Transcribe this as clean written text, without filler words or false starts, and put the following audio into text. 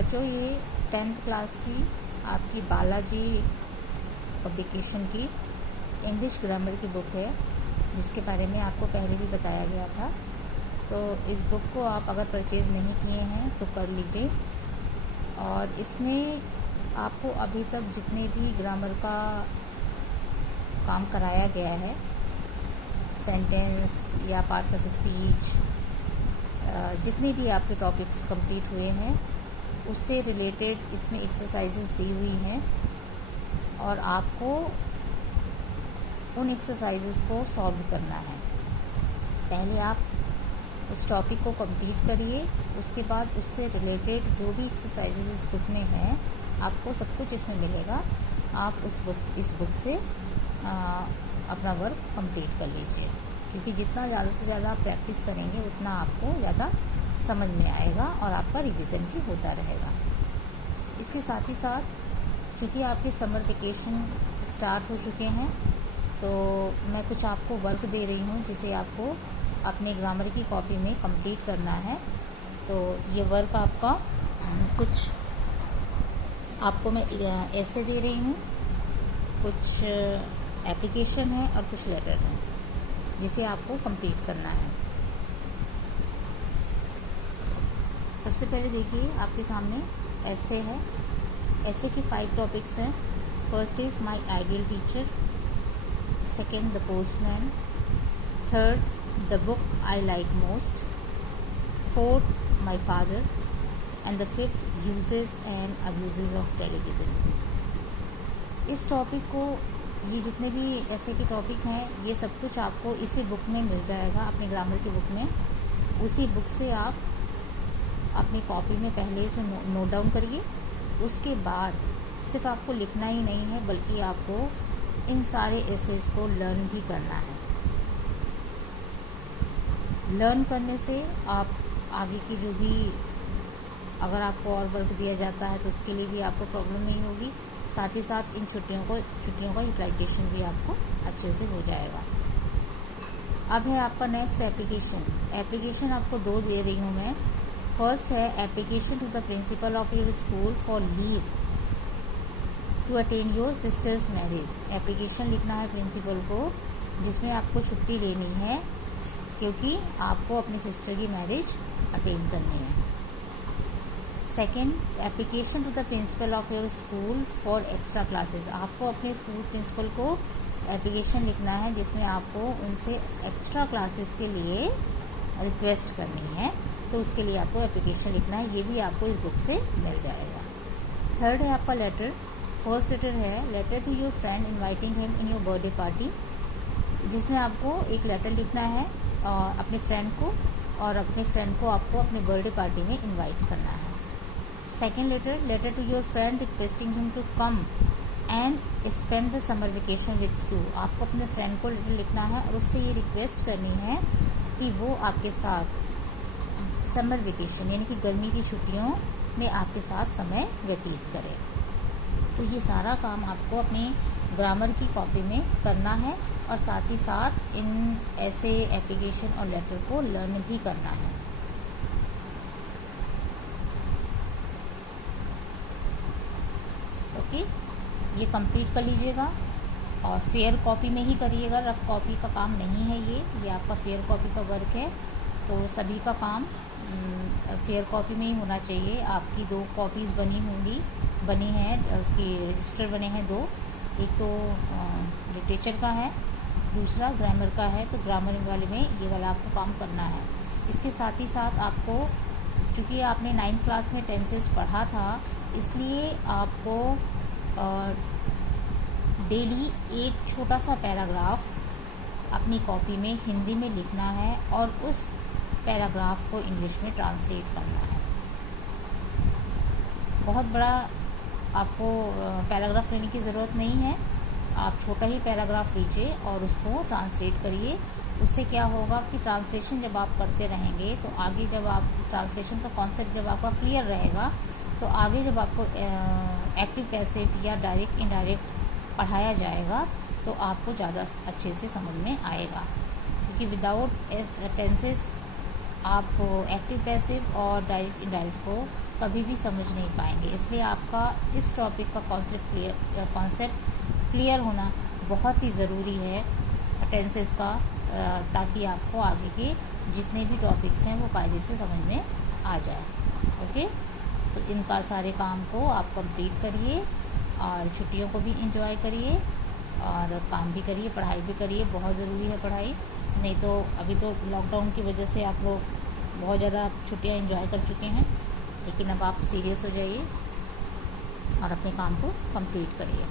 बच्चों, ये 10th class की आपकी बालाजी पब्लिकेशन की इंग्लिश ग्रामर की बुक है, जिसके बारे में आपको पहले भी बताया गया था। तो इस बुक को आप अगर परचेज़ नहीं किए हैं तो कर लीजिए। और इसमें आपको अभी तक जितने भी ग्रामर का काम कराया गया है, सेंटेंस या पार्ट्स ऑफ स्पीच, जितने भी आपके टॉपिक्स कंप्लीट हुए हैं उससे रिलेटेड इसमें एक्सरसाइजेस दी हुई हैं और आपको उन एक्सरसाइजेस को सॉल्व करना है। पहले आप उस टॉपिक को कंप्लीट करिए, उसके बाद उससे रिलेटेड जो भी एक्सरसाइजेस इस बुक में हैं आपको सब कुछ इसमें मिलेगा। आप इस बुक से अपना वर्क कंप्लीट कर लीजिए, क्योंकि जितना ज़्यादा से ज़्यादा आप प्रैक्टिस करेंगे उतना आपको ज़्यादा समझ में आएगा और आपका रिवीजन भी होता रहेगा। इसके साथ ही साथ चूँकि आपके समर वेकेशन स्टार्ट हो चुके हैं, तो मैं कुछ आपको वर्क दे रही हूँ जिसे आपको अपने ग्रामर की कॉपी में कंप्लीट करना है। तो ये वर्क आपका कुछ आपको मैं ऐसे दे रही हूँ, कुछ एप्लीकेशन है और कुछ लेटर हैं जिसे आपको कंप्लीट करना है। सबसे पहले देखिए आपके सामने ऐसे है। ऐसे के 5 टॉपिक्स हैं। First is my ideal teacher, second the postman, third the book I like most, fourth my father and the fifth uses and abuses of television. इस टॉपिक को, ये जितने भी ऐसे के टॉपिक हैं, ये सब कुछ आपको इसी बुक में मिल जाएगा, अपने ग्रामर की बुक में। उसी बुक से आप अपनी कॉपी में पहले से नोट डाउन करिए। उसके बाद सिर्फ आपको लिखना ही नहीं है, बल्कि आपको इन सारे एसेस को लर्न भी करना है। लर्न करने से आप आगे की जो भी, अगर आपको और वर्क दिया जाता है तो उसके लिए भी आपको प्रॉब्लम नहीं होगी। साथ ही साथ इन छुट्टियों का यूटिलाइजेशन भी आपको अच्छे से हो जाएगा। अब है आपका नेक्स्ट एप्लीकेशन आपको 2 दे रही हूँ मैं। फर्स्ट है application to the principal of your school for leave to attend your sister's marriage. Application लिखना है प्रिंसिपल को, जिसमें आपको छुट्टी लेनी है क्योंकि आपको अपनी सिस्टर की मैरिज अटेंड करनी है। Second, application to the principal of your school for extra classes. आपको अपने स्कूल प्रिंसिपल को एप्लीकेशन लिखना है जिसमें आपको उनसे एक्स्ट्रा क्लासेस के लिए रिक्वेस्ट करनी है, तो उसके लिए आपको एप्लीकेशन लिखना है। ये भी आपको इस बुक से मिल जाएगा। थर्ड है आपका लेटर। फर्स्ट लेटर है letter to your friend inviting him in your birthday party, जिसमें आपको एक लेटर लिखना है अपने फ्रेंड को, और अपने फ्रेंड को आपको अपने बर्थडे पार्टी में इनवाइट करना है। Second letter to your friend requesting him to come and spend the summer vacation with you. आपको अपने फ्रेंड को लेटर लिखना है और उससे ये रिक्वेस्ट करनी है कि वो आपके साथ समर वेकेशन यानी कि गर्मी की छुट्टियों में आपके साथ समय व्यतीत करे। तो ये सारा काम आपको अपनी ग्रामर की कॉपी में करना है और साथ ही साथ इन ऐसे एप्लीकेशन और लेटर को लर्न भी करना है। ओके, ये कंप्लीट कर लीजिएगा और फेयर कॉपी में ही करिएगा, रफ कॉपी का काम नहीं है ये आपका फेयर कॉपी का वर्क है। तो सभी का काम फेयर कॉपी में ही होना चाहिए। आपकी 2 कॉपीज़ बनी हैं, उसकी रजिस्टर बने हैं 2, एक तो लिटरेचर का है, दूसरा ग्रामर का है। तो ग्रामर वाले में ये वाला आपको काम करना है। इसके साथ ही साथ आपको, चूँकि आपने 9th क्लास में टेंसेस पढ़ा था, इसलिए आपको डेली एक छोटा सा पैराग्राफ अपनी कॉपी में हिंदी में लिखना है और उस पैराग्राफ को इंग्लिश में ट्रांसलेट करना है। बहुत बड़ा आपको पैराग्राफ लेने की ज़रूरत नहीं है, आप छोटा ही पैराग्राफ लीजिए और उसको ट्रांसलेट करिए। उससे क्या होगा कि ट्रांसलेशन जब आप करते रहेंगे तो आगे जब आप ट्रांसलेशन का कॉन्सेप्ट जब आपका क्लियर रहेगा, तो आगे जब आपको एक्टिव पैसिव या डायरेक्ट इनडायरेक्ट पढ़ाया जाएगा तो आपको ज़्यादा अच्छे से समझ में आएगा। क्योंकि विदाउट टेंसेस आप एक्टिव पैसिव और डायरेक्ट इनडायरेक्ट को कभी भी समझ नहीं पाएंगे। इसलिए आपका इस टॉपिक का कॉन्सेप्ट क्लियर होना बहुत ही ज़रूरी है टेंसेस का, ताकि आपको आगे के जितने भी टॉपिक्स हैं वो कायदे से समझ में आ जाए। ओके, तो इनका सारे काम को आप कंप्लीट करिए और छुट्टियों को भी एंजॉय करिए और काम भी करिए, पढ़ाई भी करिए। बहुत ज़रूरी है पढ़ाई, नहीं तो अभी तो लॉकडाउन की वजह से आप लोग बहुत ज़्यादा छुट्टियां एंजॉय कर चुके हैं, लेकिन अब आप सीरियस हो जाइए और अपने काम को कंप्लीट करिए।